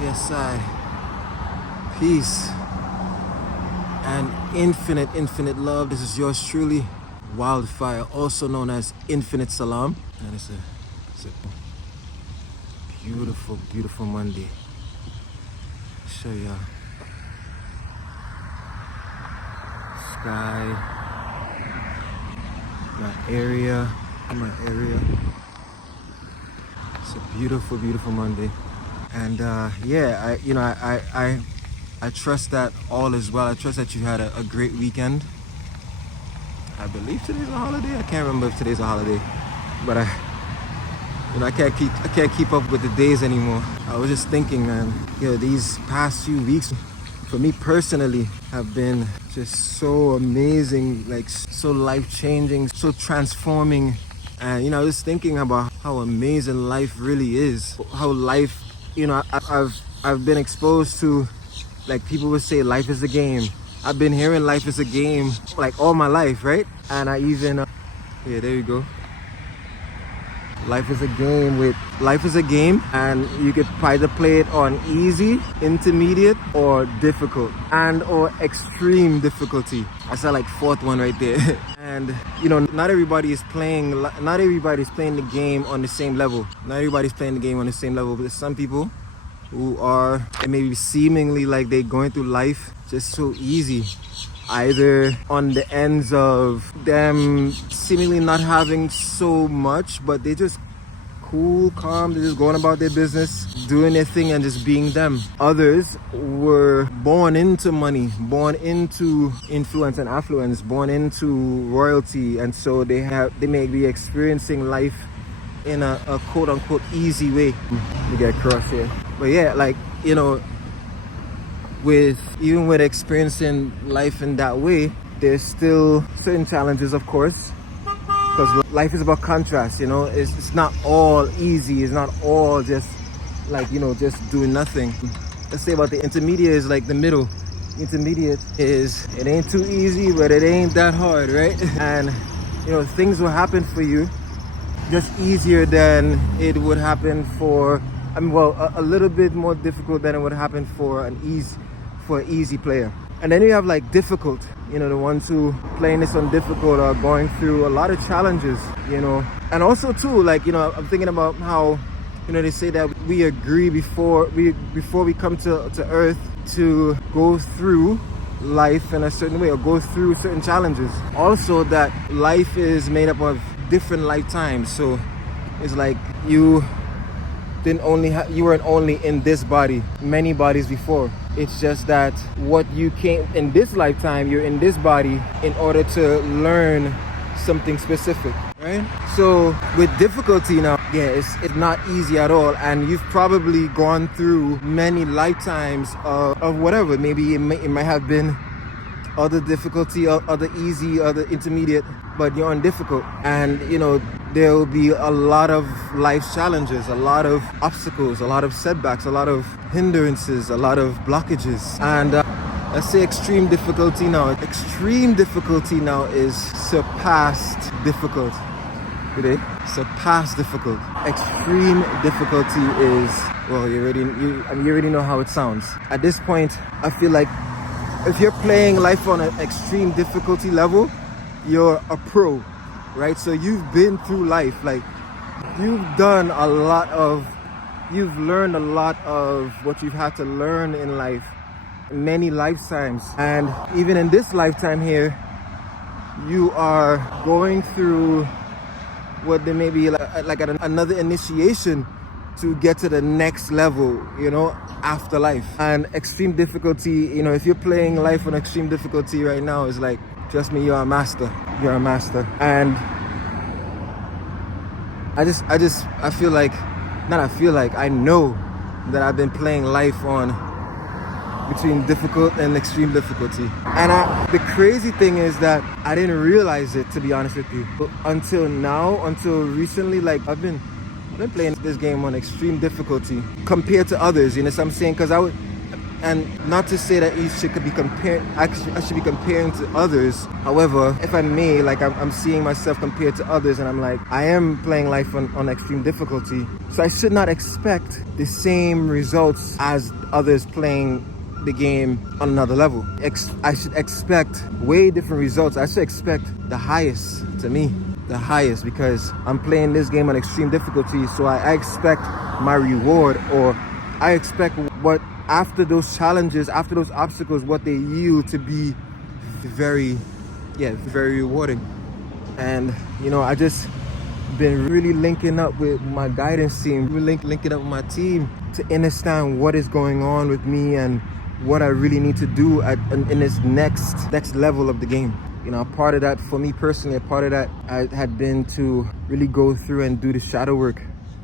Yes, I. Peace and infinite love. This is yours truly, Wildfire, also known as Infinite Salam. And it's a beautiful Monday. Show ya. Sky. My area. It's a beautiful Monday. And yeah, I trust that all is well. I trust that you had a great weekend. I believe today's a holiday. I can't remember if today's a holiday, but I can't keep up with the days anymore. I was just thinking, man, these past few weeks, for me personally, have been just so amazing, like so life-changing, so transforming. And I was thinking about how amazing life really is. How life, I've been exposed to, like, people would say life is a game. I've been hearing life is a game like all my life, right? And I even yeah, there you go. Life is a game, and you could either play it on easy, intermediate, or difficult, and or extreme difficulty. That's like fourth one right there. And not everybody's playing the game on the same level. Not everybody's playing the game on the same level, but there's some people who are maybe seemingly like they're going through life just so easy, either on the ends of them seemingly not having so much, but they just cool, calm, they're just going about their business, doing their thing and just being them. Others were born into money, born into influence and affluence, born into royalty, and so they may be experiencing life in a quote unquote easy way. You get across here. But yeah, like, even with experiencing life in that way, there's still certain challenges, of course, because life is about contrast. It's not all easy. It's not all just like just doing nothing. Let's say about the intermediate is like the middle. Intermediate is, it ain't too easy, but it ain't that hard, right? And things will happen for you just easier than it would happen for, a little bit more difficult than it would happen for an easy player. And then you have like difficult, the ones who playing this on difficult are going through a lot of challenges, and also too, like, I'm thinking about how, they say that we agree before we come to earth to go through life in a certain way or go through certain challenges. Also, that life is made up of different lifetimes. So it's like you weren't only in this body, many bodies before. It's just that what you came in this lifetime, you're in this body in order to learn something specific, right? So with difficulty now, yeah, it's not easy at all. And you've probably gone through many lifetimes of whatever. Maybe it might have been other difficulty, other easy, other intermediate, but you're on difficult. And there will be a lot of life challenges, a lot of obstacles, a lot of setbacks, a lot of hindrances, a lot of blockages. And let's say extreme difficulty now. Extreme difficulty now is surpassed difficult. Today, surpassed difficult. Extreme difficulty is, well, you already know how it sounds. At this point, I feel like if you're playing life on an extreme difficulty level, you're a pro, right? So you've been through life, like you've learned a lot of what you've had to learn in life, many lifetimes. And even in this lifetime here, you are going through what there may be like another initiation to get to the next level, after life. And extreme difficulty, if you're playing life on extreme difficulty right now, is like, trust me, you're a master. And I know that I've been playing life on between difficult and extreme difficulty. And the crazy thing is that I didn't realize it, to be honest with you, until recently. Like, I've been playing this game on extreme difficulty compared to others, what I'm saying? Because And not to say that you should be comparing, I should be comparing to others. However, if I may, like I'm seeing myself compared to others, and I'm like, I am playing life on extreme difficulty. So I should not expect the same results as others playing the game on another level. I should expect way different results. I should expect the highest to me. The highest, because I'm playing this game on extreme difficulty. So I expect my reward, or I expect what after those challenges, after those obstacles, what they yield to be very rewarding. And I just been really linking up with my guidance team, linking up with my team to understand what is going on with me and what I really need to do in this next level of the game. Part of that for me personally, a part of that I had been to really go through and do the shadow work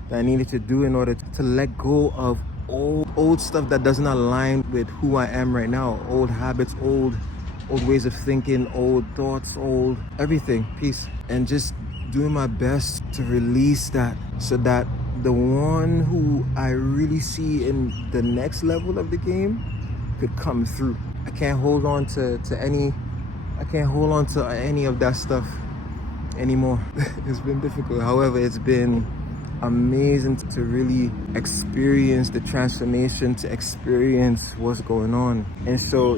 that I needed to do in order to let go of old stuff that doesn't align with who I am right now. Old habits, old ways of thinking, old thoughts, old everything. Peace. And just doing my best to release that, so that the one who I really see in the next level of the game could come through. I can't hold on to any of that stuff anymore. It's been difficult. However, it's been amazing to really experience the transformation, to experience what's going on. And so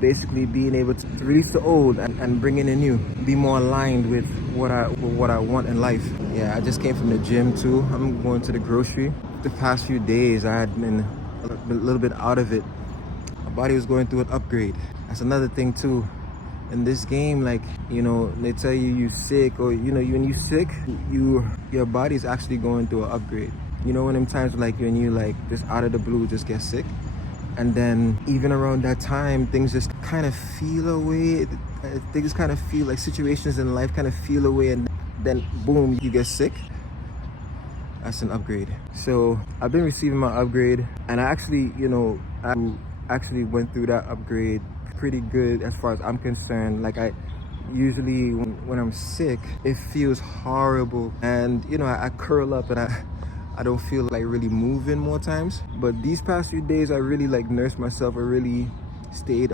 basically being able to release the old and bring in the new, be more aligned with what I want in life. I just came from the gym too. I'm going to the grocery. The past few days I had been a little bit out of it. My body was going through an upgrade. That's another thing too. In this game, they tell you sick, or when you sick, your body's actually going through an upgrade. When them times when you just out of the blue just get sick, and then even around that time things just kind of feel away. They just kind of feel like situations in life kind of feel away, and then boom, you get sick. That's an upgrade. So I've been receiving my upgrade, and I actually went through that upgrade pretty good as far as I'm concerned. I usually when I'm sick, it feels horrible, and I curl up and I don't feel like really moving more times. But these past few days I really nursed myself. I really stayed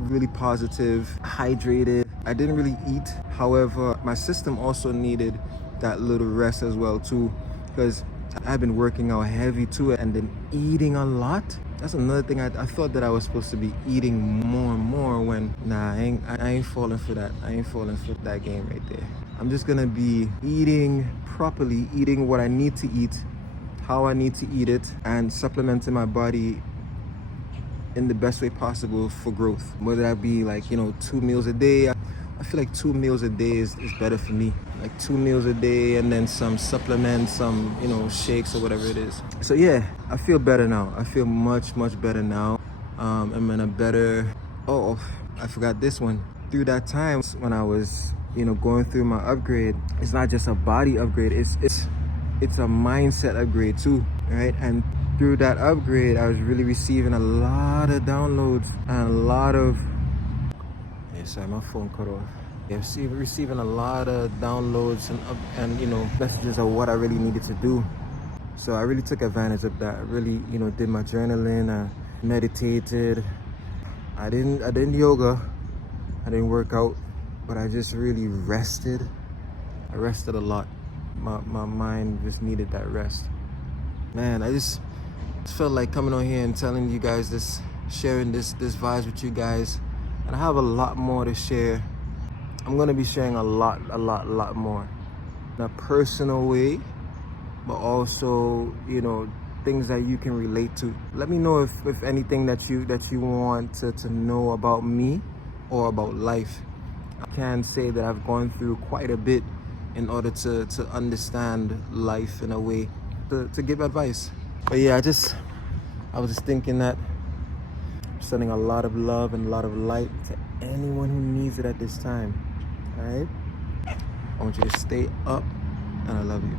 really positive, hydrated. I didn't really eat. However, my system also needed that little rest as well too, because I've been working out heavy too, and then eating a lot. That's another thing. I thought that I was supposed to be eating more and more, when I ain't falling for that. I ain't falling for that game right there. I'm just gonna be eating properly, eating what I need to eat, how I need to eat it, and supplementing my body in the best way possible for growth. Whether that be 2 meals a day. I feel like 2 meals a day is better for me. 2 meals a day, and then some supplements, some shakes or whatever it is. So I feel better now. I feel much better now. I'm in a better. Oh, I forgot this one. Through that time when I was going through my upgrade, it's not just a body upgrade. It's a mindset upgrade too, right? And through that upgrade, I was really receiving a lot of downloads and a lot of. Sorry, my phone cut off. Receiving a lot of downloads and messages of what I really needed to do. So I really took advantage of that. I really did my journaling. I meditated. I didn't yoga. I didn't work out, but I just really rested. I rested a lot. My mind just needed that rest. Man, I just felt like coming on here and telling you guys this, sharing this vibes with you guys. And I have a lot more to share. I'm gonna be sharing a lot more in a personal way, but also, things that you can relate to. Let me know if anything that you want to know about me or about life. I can say that I've gone through quite a bit in order to understand life in a way, to give advice. But I was just thinking that sending a lot of love and a lot of light to anyone who needs it at this time. All right? I want you to stay up, and I love you.